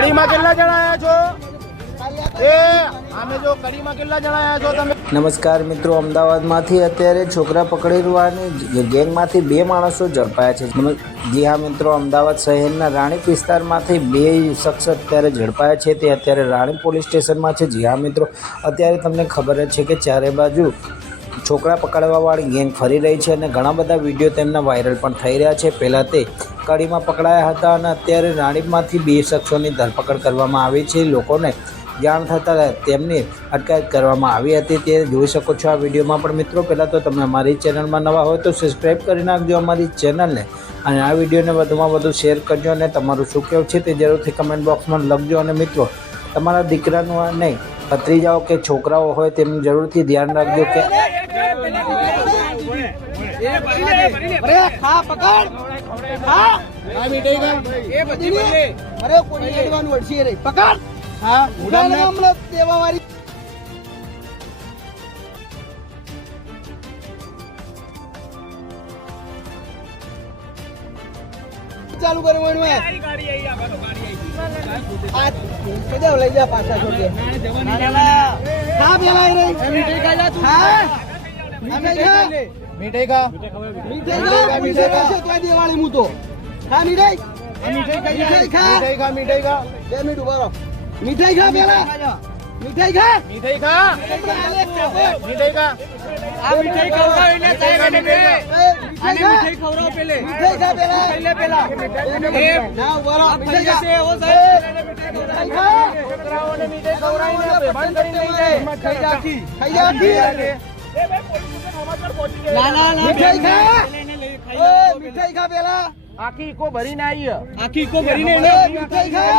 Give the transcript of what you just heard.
કડીમાં કેટલા જણા આયા છો? એ આમે જો કડીમાં કેટલા જણા આયા છો તમે? નમસ્કાર મિત્રો, અમદાવાદમાંથી અત્યારે છોકરા પકડવાની ગેંગમાંથી 2 માણસો ઝડપાયા છે. જી હા મિત્રો, અમદાવાદ શહેરના રાણીપ વિસ્તારમાંથી 2 શખ્સ અત્યારે ઝડપાયા છે. તે અત્યારે રાણીપ પોલીસ સ્ટેશનમાં છે. જી હા મિત્રો, અત્યારે તમને ખબર જ છે કે ચારે બાજુ છોકરા પકડવાવાળી ગેંગ ફરી રહી છે અને ઘણા બધા વિડીયો તેમના વાયરલ પણ થઈ રહ્યા છે. પહેલાં તે કડીમાં પકડાયા હતા અને અત્યારે રાણીપમાંથી 2 શખ્સોની ધરપકડ કરવામાં આવી છે. લોકોને જાણ થતાં તેમની અટકાયત કરવામાં આવી હતી. તે જોઈ શકો છો આ વિડીયોમાં. પણ મિત્રો, પહેલાં તો તમે અમારી ચેનલમાં નવા હોય તો સબસ્ક્રાઈબ કરી નાખજો અમારી ચેનલને અને આ વિડીયોને વધુમાં વધુ શેર કરજો અને તમારું શું કહેવું છે તે જરૂરથી કમેન્ટ બોક્સમાં લખજો. અને મિત્રો, તમારા દીકરાનું નહીં, ભત્રીજાઓ કે છોકરાઓ હોય તેમનું જરૂરથી ધ્યાન રાખજો કે ચાલુ કરવાનું લઈ જા પાછા મીઠાઈ ખા. દિવાળી હું તો ખા મીઠાઈ મીઠાઈ ખા. મીઠાઈ ખા. 2 મિનિટ ઉભા રહો. મીઠાઈ ખા પેલા. મીઠાઈ ખા. મીઠાઈ ખા. મીઠાઈ ખા. આ મીઠાઈ ખવડાવીને મીઠાઈ ખવડાવ પેલે. મીઠાઈ ખા પેલા. પેલા ના ઉભા રહો. મીઠાઈ ખા. મીઠાઈ ખા. છોકરાઓને મીઠાઈ ખવડાવીને બંધ કરી દઈ જાય. ખાઈ જા. ના મીઠાઈ ખા. મીઠાઈ ખા પેલા. આખી કો ભરીને આવી. મીઠાઈ ખા.